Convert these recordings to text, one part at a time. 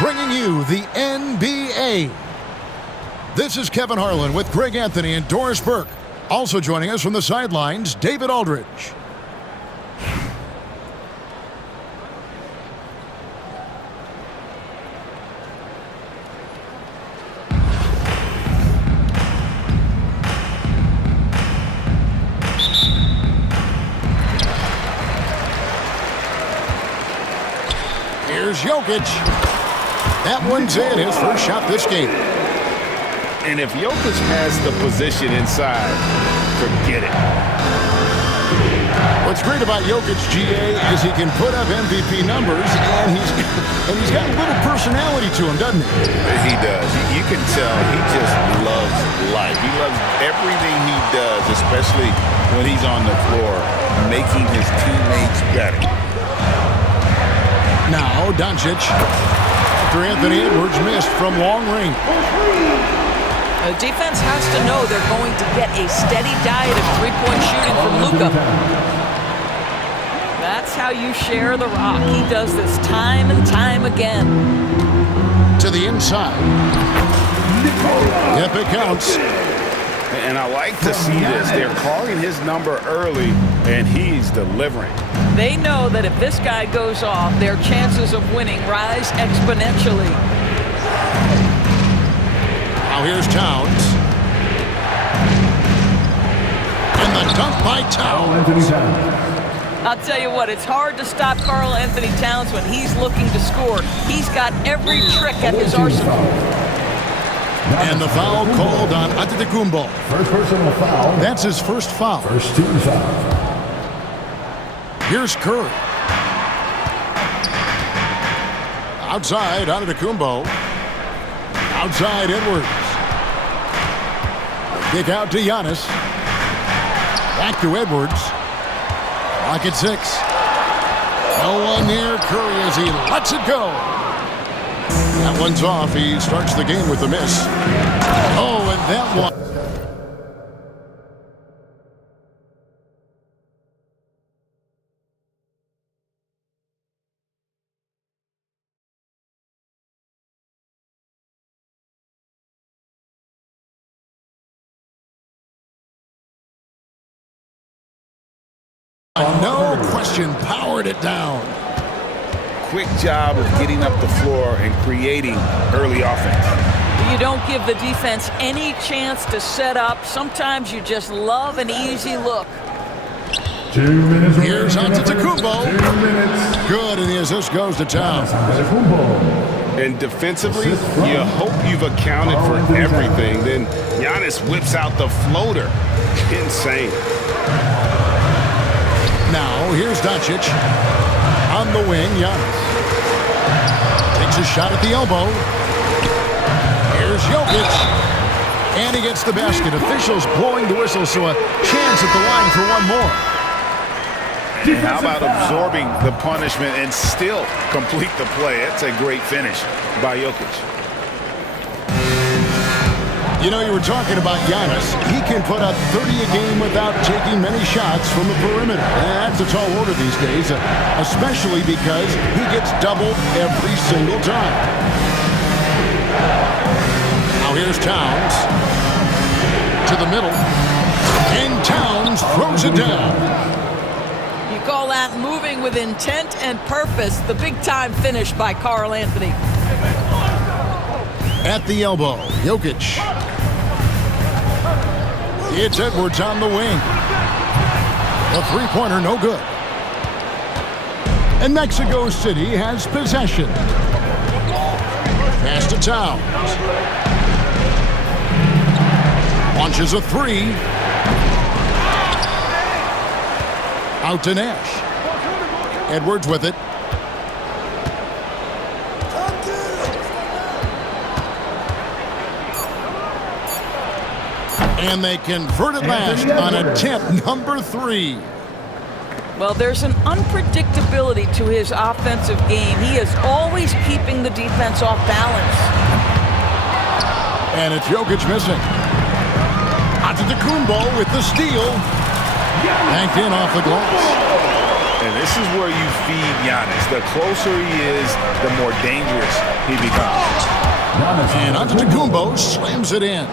bringing you the NBA. This is Kevin Harlan with Greg Anthony and Doris Burke. Also joining us from the sidelines, David Aldridge. Here's Jokic. That one's in, his first shot this game. And if Jokic has the position inside, forget it. What's great about Jokic, GA, is he can put up MVP numbers, and he's got a little personality to him, doesn't he? He does. You can tell he just loves life. He loves everything he does, especially when he's on the floor, making his teammates better. Now, Doncic, after Anthony Edwards missed from long range. The defense has to know they're going to get a steady diet of three-point shooting from Luka. That's how you share the rock. He does this time and time again. To the inside. Yep, it counts. And I like to see this. They're calling his number early, and he's delivering. They know that if this guy goes off, their chances of winning rise exponentially. Now here's Towns. And the dunk by Towns. I'll tell you what, it's hard to stop Karl Anthony Towns when he's looking to score. He's got every trick at his arsenal. And the foul called on Antetokounmpo. First personal foul. That's his first foul. First team foul. Here's Curry. Outside, Antetokounmpo. Outside, Edwards. Kick out to Giannis. Back to Edwards. Lock at 6. No one near Curry as he lets it go. That one's off. He starts the game with a miss. Oh, and that one. No question, powered it down. Quick job of getting up the floor and creating early offense. You don't give the defense any chance to set up. Sometimes you just love an easy look. 2 minutes. Here's Antetokounmpo. 2 minutes. Good, and the assist goes to Towns. And defensively, you hope you've accounted for everything. Then Giannis whips out the floater. Insane. Now, here's Doncic. On the wing, Giannis. Takes a shot at the elbow. Here's Jokic. And he gets the basket. Officials blowing the whistle, so a chance at the line for one more. And how about absorbing the punishment and still complete the play? That's a great finish by Jokic. You know, you were talking about Giannis. He can put up 30 a game without taking many shots from the perimeter. That's a tall order these days, especially because he gets doubled every single time. Now here's Towns. To the middle. And Towns throws it down. You call that moving with intent and purpose. The big-time finish by Karl Anthony. At the elbow, Jokic. It's Edwards on the wing. The three-pointer, no good. And Mexico City has possession. Pass to Towns. Launches a three. Out to Nash. Edwards with it. And they convert it last on attempt number 3. Well, there's an unpredictability to his offensive game. He is always keeping the defense off balance. And it's Jokic missing. Antetokounmpo with the steal. Banked in off the glass. And this is where you feed Giannis. The closer he is, the more dangerous he becomes. And Antetokounmpo slams it in.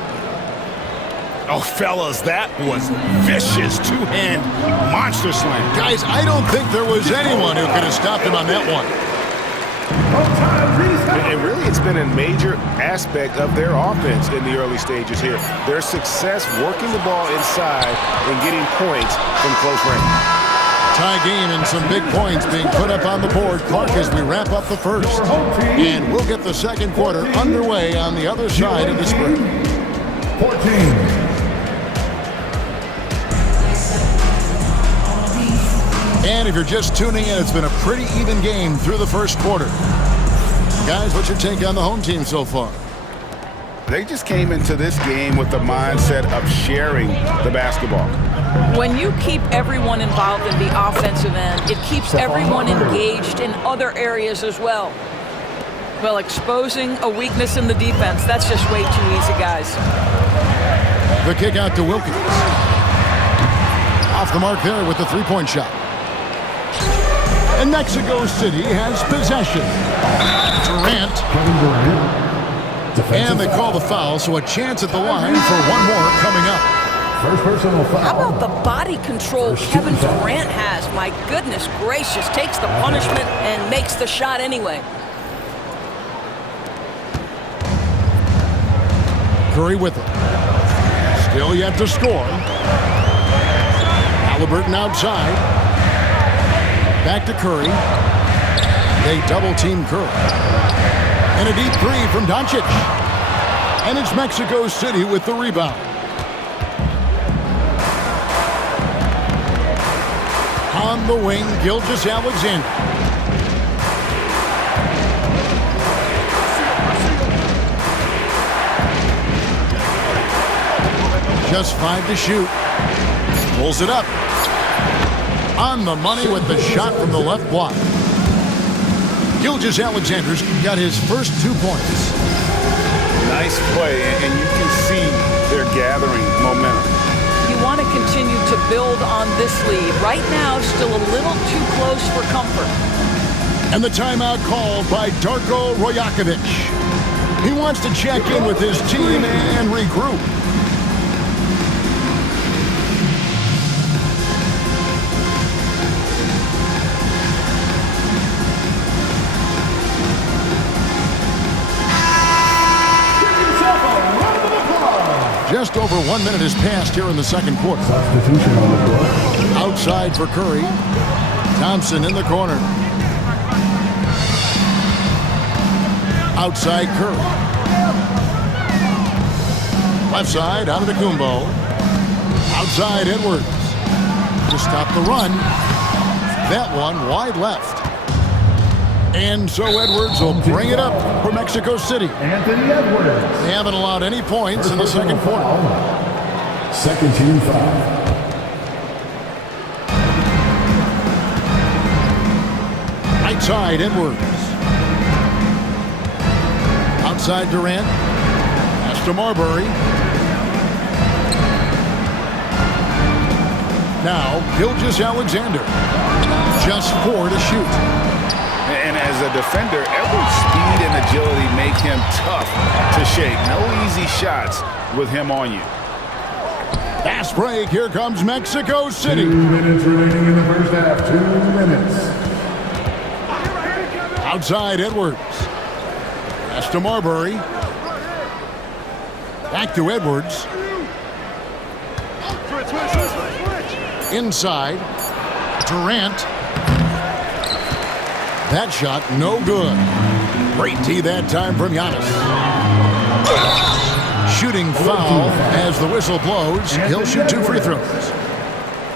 Oh, fellas, that was vicious two-hand monster slam. Guys, I don't think there was anyone who could have stopped him on that one. And really, it's been a major aspect of their offense in the early stages here. Their success working the ball inside and getting points from close range. Tie game and some big points being put up on the board, Clark, as we wrap up the first. And we'll get the second quarter underway on the other side of the spread. 14. And if you're just tuning in, it's been a pretty even game through the first quarter. Guys, what's your take on the home team so far? They just came into this game with the mindset of sharing the basketball. When you keep everyone involved in the offensive end, it keeps everyone engaged in other areas as well. Well, exposing a weakness in the defense, that's just way too easy, guys. The kick out to Wilkins. Off the mark there with the three-point shot. And Mexico City has possession. Durant. And they call the foul, so a chance at the line for one more coming up. First personal foul. How about the body control Kevin Durant has? My goodness gracious, takes the punishment and makes the shot anyway. Curry with it. Still yet to score. Halliburton outside. Back to Curry. They double-team Curry. And a deep three from Doncic. And it's Mexico City with the rebound. On the wing, Gilgeous-Alexander. Just 5 to shoot. Pulls it up. On the money with the shot from the left block. Gilgeous-Alexander's got his first 2 points. Nice play, and you can see they're gathering momentum. You want to continue to build on this lead. Right now, still a little too close for comfort. And the timeout called by Darko Rajakovic. He wants to check in with his team and regroup. Just over 1 minute has passed here in the second quarter. Substitution on the floor. Outside for Curry. Thompson in the corner. Outside Curry. Left side, Antetokounmpo. Outside Edwards. To stop the run. That one wide left. And so Edwards will bring it up for Mexico City. Anthony Edwards. They haven't allowed any points in the second quarter. Second team foul. Right side, Edwards. Outside Durant. Pass to Marbury. Now, Gilgeous-Alexander. Just 4 to shoot. And as a defender, Edwards' speed and agility make him tough to shake. No easy shots with him on you. Fast break. Here comes Mexico City. 2 minutes remaining in the first half. 2 minutes. Outside Edwards. Pass to Marbury. Back to Edwards. Inside. Durant. That shot, no good. Great tee that time from Giannis. Shooting foul as the whistle blows. He'll shoot 2 free throws.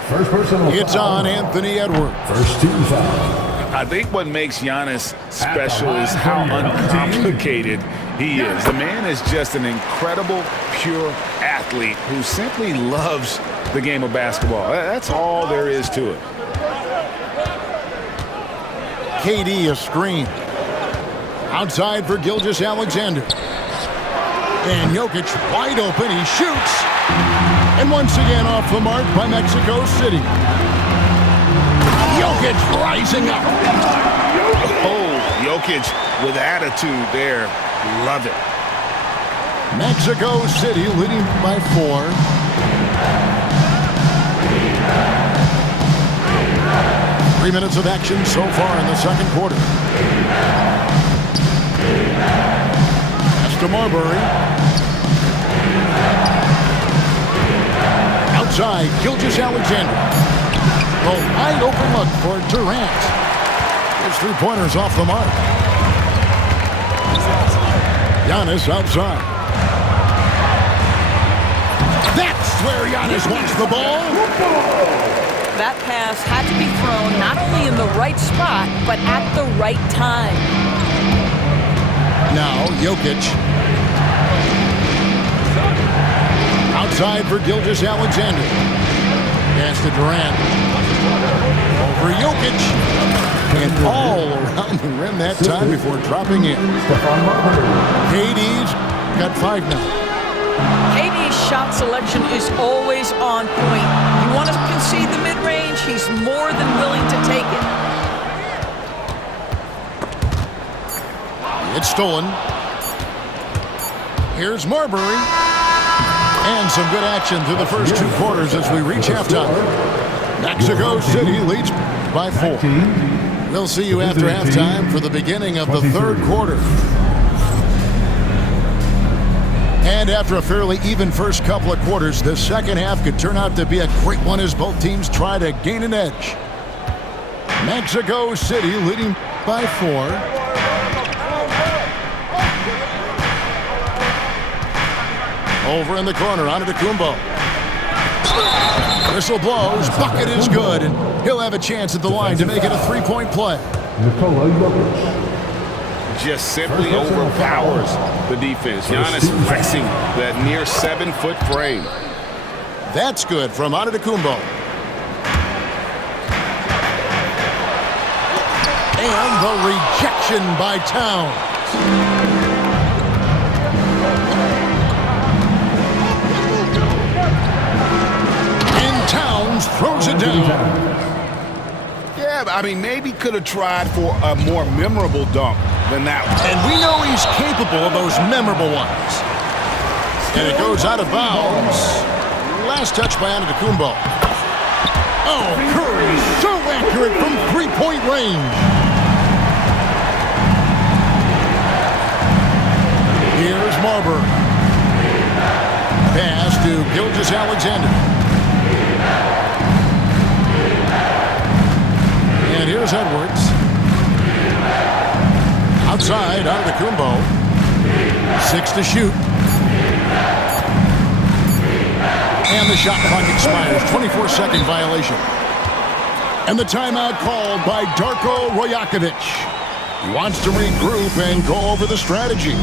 First personal foul. It's on Anthony Edwards. First team foul. I think what makes Giannis special is how uncomplicated he is. The man is just an incredible, pure athlete who simply loves the game of basketball. That's all there is to it. KD a screen. Outside for Gilgeous-Alexander. And Jokic wide open. He shoots. And once again off the mark by Mexico City. Jokic Jokic rising up. Oh, Jokic with attitude there. Love it. Mexico City leading by 4. Three minutes of action so far in the second quarter. That's to Marbury. Outside, Gilgeous-Alexander. A wide open look for Durant. His three-pointers off the mark. Giannis outside. That's where Giannis wants the ball. That pass had to be thrown not only in the right spot, but at the right time. Now, Jokic. Outside for Gilgeous-Alexander. Pass to Durant. Over Jokic. And all around the rim that time before dropping in. KD's got 5 now. KD's shot selection is always on point. You want to concede the mid-range, he's more than willing to take it. It's stolen. Here's Marbury. And some good action through the first 2 quarters as we reach halftime. Mexico City leads by 4. We'll see you after halftime for the beginning of the third quarter. And after a fairly even first couple of quarters, the second half could turn out to be a great one as both teams try to gain an edge. Mexico City leading by 4. Over in the corner, Antetokounmpo. Whistle blows, bucket is good, and he'll have a chance at the line to make it a 3-point play. Just simply overpowers the defense. Giannis flexing that near 7-foot frame. That's good from Antetokounmpo. And the rejection by Towns. Throws it down. Yeah, I mean, maybe could have tried for a more memorable dunk than that one. And we know he's capable of those memorable ones. And it goes out of bounds. Last touch by Antetokounmpo. Oh, Curry, so accurate from 3-point range. Here's Marbury. Pass to Gilgeous-Alexander. And here's Edwards. Outside, Antetokounmpo. 6 to shoot. And the shot clock expires. 24-second violation. And the timeout called by Darko Rajakovic. He wants to regroup and go over the strategy.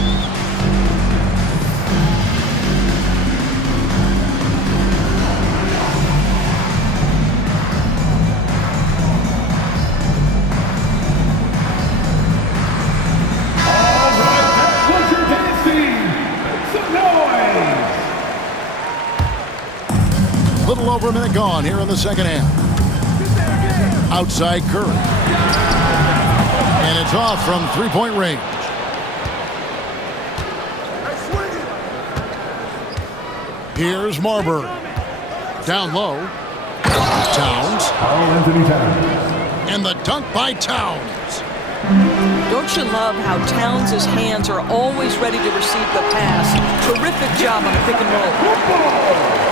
Little over a minute gone here in the second half. Outside Curry. And it's off from 3-point range. Here's Marbury. Down low. Towns. And the dunk by Towns. Don't you love how Towns' hands are always ready to receive the pass? Terrific job on the pick and roll.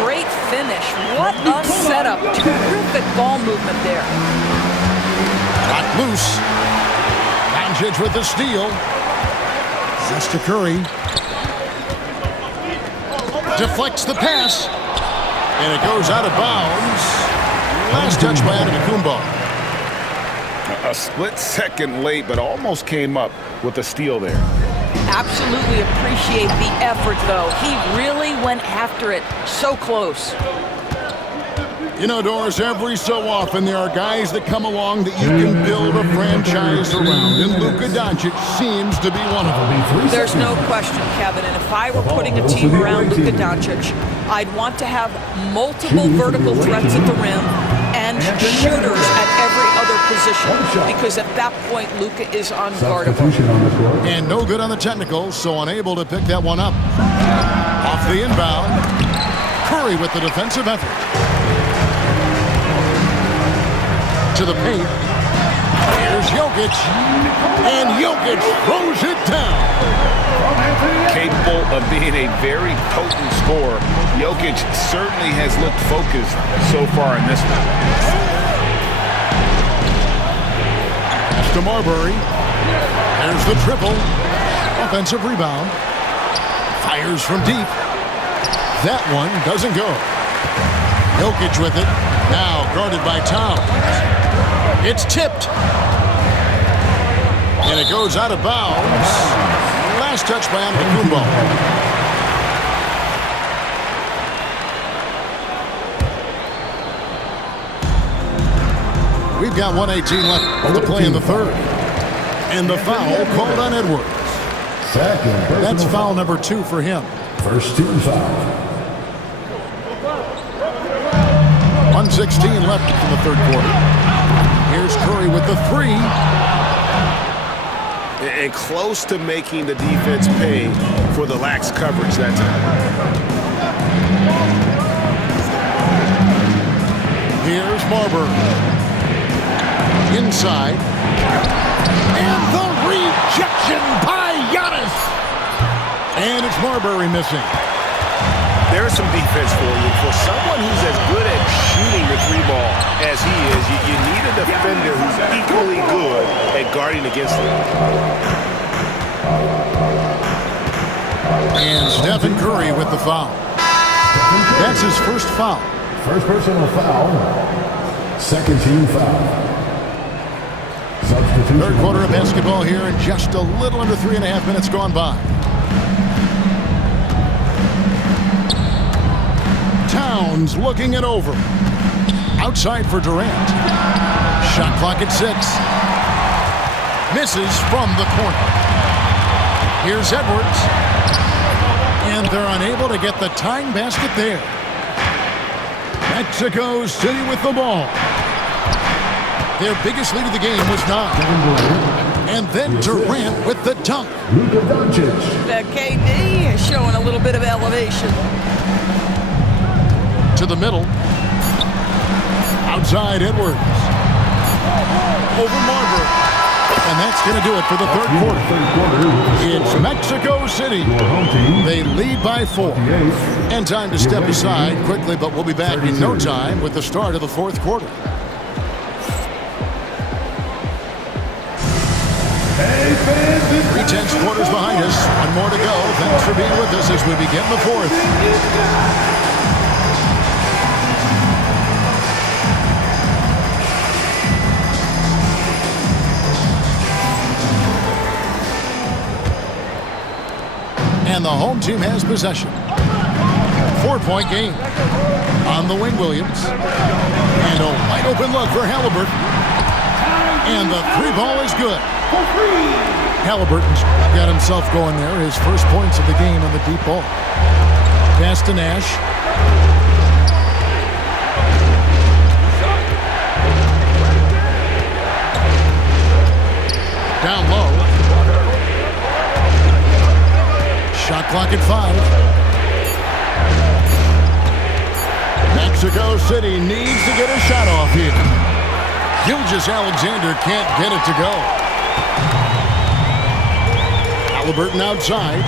Great finish. What a setup. Terrific ball movement there. Got loose. Doncic with the steal. Pass to Curry. Deflects the pass. And it goes out of bounds. Last touch by Antetokounmpo. A split second late, but almost came up with a steal there. Absolutely appreciate the effort, though. He really went after it. So close. You know, Doris, every so often there are guys that come along that you can build a franchise around, and Luka Doncic seems to be one of them. There's no question, Kevin, and if I were putting a team around Luka Doncic, I'd want to have multiple vertical threats at the rim and shooters at every other position, because at that point, Luka is unguardable. And no good on the technicals, so unable to pick that one up. Off the inbound, Curry with the defensive effort. To the paint. Here's Jokic. And Jokic throws it down. Capable of being a very potent scorer, Jokic certainly has looked focused so far in this one. Pass to Marbury. There's the triple. Offensive rebound. Fires from deep. That one doesn't go. Jokic with it. Now guarded by Towns. It's tipped. And it goes out of bounds. Last touch by Antetokounmpo. We've got 1:18 left to play in the third. And the foul called on Edwards. That's foul number 2 for him. First team foul. 1:16 left in the third quarter. Here's Curry with the 3. And close to making the defense pay for the lax coverage that time. Here's Marbury. Inside. And the rejection by Giannis. And it's Marbury missing. There's some defense for you. For someone who's as good at shooting the 3 ball as he is, you need a defender who's equally good at guarding against him. And Stephen Curry with the foul. That's his first foul. First personal foul. Second team foul. Substitution. Third quarter of basketball here, and just a little under 3.5 minutes gone by. Towns looking it over. Outside for Durant. Shot clock at 6. Misses from the corner. Here's Edwards. And they're unable to get the tying basket there. Mexico City with the ball. Their biggest lead of the game was 9. And then Durant with the dunk. Luka Doncic. The KD is showing a little bit of elevation. To the middle. Outside Edwards. Over Marbury. And that's going to do it for the third quarter. It's Mexico City. They lead by 4. And time to step aside quickly, but we'll be back in no time with the start of the fourth quarter. 3/10 quarters behind us. One more to go. Thanks for being with us as we begin the fourth. And the home team has possession. 4-point game. On the wing, Williams. And a wide open look for Halliburton. And the 3 ball is good. Halliburton's got himself going there. His first points of the game on the deep ball. Pass to Nash. Down low. Shot clock at 5. Mexico City needs to get a shot off here. Gilgeous-Alexander can't get it to go. Halliburton outside.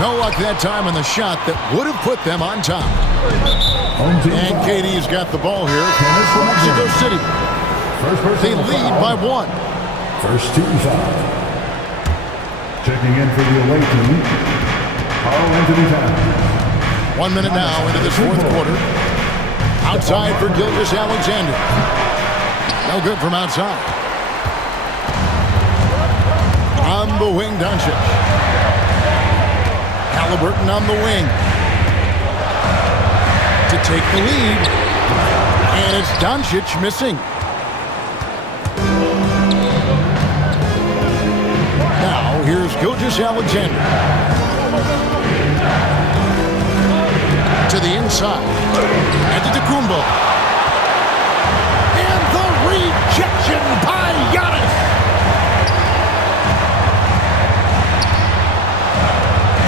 No luck that time on the shot that would have put them on top. And KD's got the ball here for Mexico City. They lead by 1. First team foul. Checking in for the away team, Carl Anthony Towns. 1 minute now into this fourth quarter. Outside for Gilgeous-Alexander. No good from outside. On the wing, Doncic. Halliburton on the wing. to take the lead. And it's Doncic missing. Now, here's Gilgeous-Alexander. To the inside. Antetokounmpo. And the rejection by Giannis.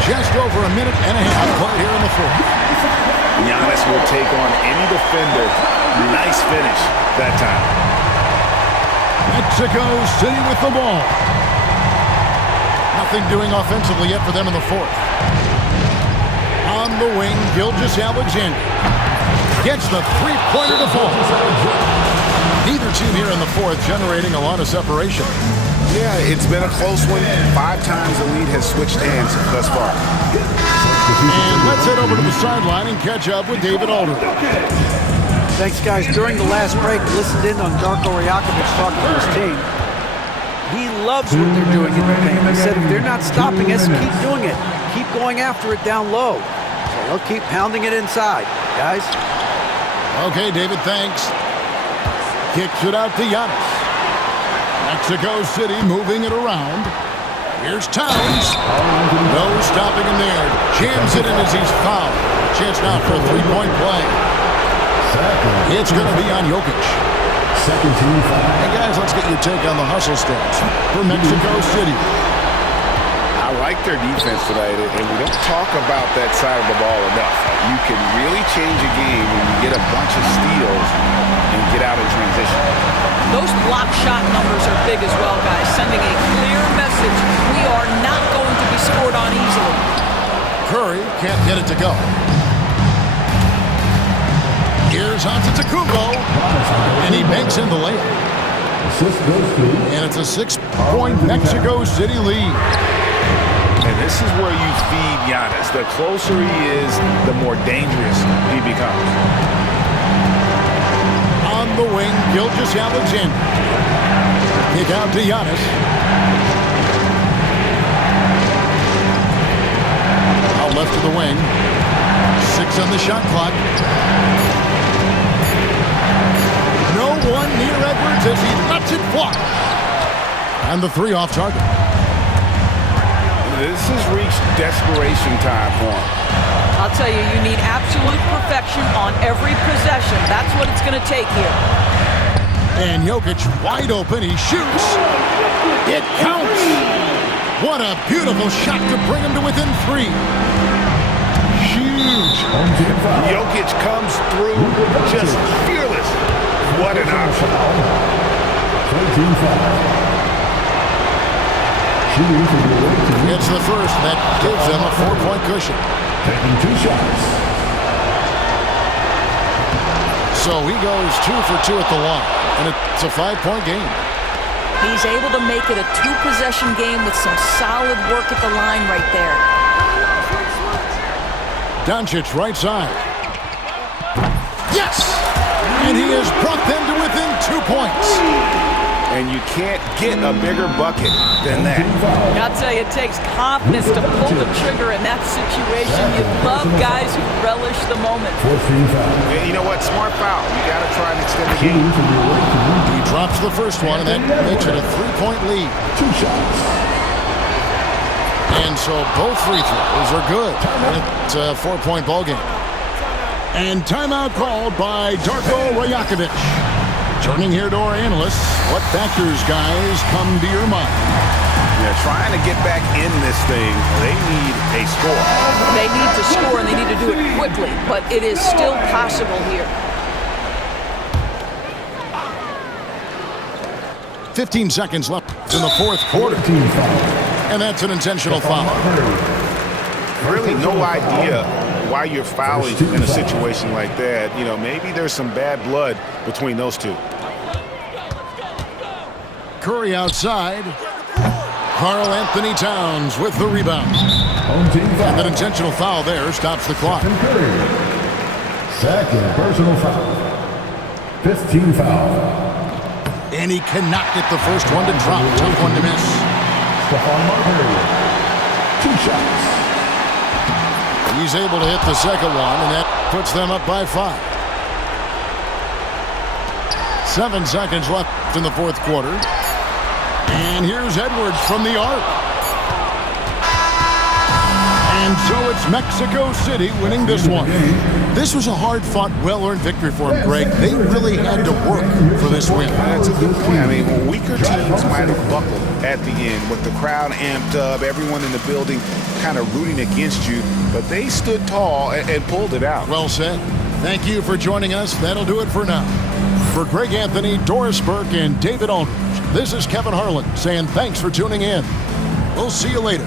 Just over a minute and a half play here in the fourth. Giannis will take on any defender. Nice finish that time. Mexico City with the ball. Nothing doing offensively yet for them in the fourth. On the wing, Gilgeous-Alexander gets the three-pointer to fall. Neither team here in the fourth generating a lot of separation. Yeah, it's been a close one. 5 times the lead has switched hands thus far. And let's head over to the sideline and catch up with David Aldridge. Thanks, guys. During the last break, listened in on Darko Rajakovic talking to his team. He loves what they're doing in the paint. He said if they're not stopping us, keep doing it. Keep going after it down low. So they'll keep pounding it inside, guys. Okay, David, thanks. Kicks it out to Giannis. Mexico City moving it around. Here's Towns. No stopping him there. Jams it in as he's fouled. Chance now for a three-point play. It's going to be on Jokic. Second team foul. Hey, guys, let's get your take on the hustle stats for Mexico City. I like their defense tonight, and we don't talk about that side of the ball enough. You can really change a game when you get a bunch of steals and get out in transition. Those block shot numbers are big as well, guys, sending a clear message. We are not going to be scored on easily. Curry can't get it to go. Here's Antetokounmpo, and he banks in the layup. And it's a 6-point Mexico City lead. And this is where you feed Giannis. The closer he is, the more dangerous he becomes. On the wing, Gilgeous-Alexander. Kick out to Giannis. Out left to the wing. 6 on the shot clock. No one near Edwards as he lets it fly. And the 3 off target. This has reached desperation time for him. I'll tell you, you need absolute perfection on every possession. That's what it's going to take here. And Jokic wide open. He shoots. It counts. What a beautiful shot to bring him to within 3. Huge. Jokic comes through just fearless. What an option. It's the first that gives them a 4-point cushion. Taking 2 shots. So he goes 2 for 2 at the line, and it's a 5-point game. He's able to make it a 2-possession game with some solid work at the line right there. Doncic right side. Yes! And he has brought them to within 2 points. And you can't get a bigger bucket than that. I'll tell you, it takes confidence to pull the trigger in that situation. You love guys who relish the moment. And you know what? Smart foul. You got to try and extend the game. He drops the first one, and that makes it a 3-point lead. 2 shots. And so both free throws are good. And it's a 4-point ball game. And timeout called by Darko Rajakovic. Turning here to our analysts, what factors, guys, come to your mind? Yeah, trying to get back in this thing, they need a score. They need to score, and they need to do it quickly, but it is still possible here. 15 seconds left in the fourth quarter. And that's an intentional foul. Really no idea why you're fouling in a situation like that. You know, maybe there's some bad blood between those two. Curry outside. Karl Anthony Towns with the rebound. And an intentional foul there stops the clock. Second personal foul. 15 foul. And he cannot get the first one to drop. Tough one to miss. 2 shots. He's able to hit the second one, and that puts them up by 5. 7 seconds left in the fourth quarter. And here's Edwards from the arc. And so it's Mexico City winning this one. This was a hard-fought, well-earned victory for them, Greg. They really had to work for this win. That's a good point. I mean, weaker teams might have buckled at the end with the crowd amped up, everyone in the building kind of rooting against you, but they stood tall and pulled it out. Well said. Thank you for joining us. That'll do it for now. For Greg Anthony, Doris Burke, and David Aldridge, this is Kevin Harlan saying thanks for tuning in. We'll see you later.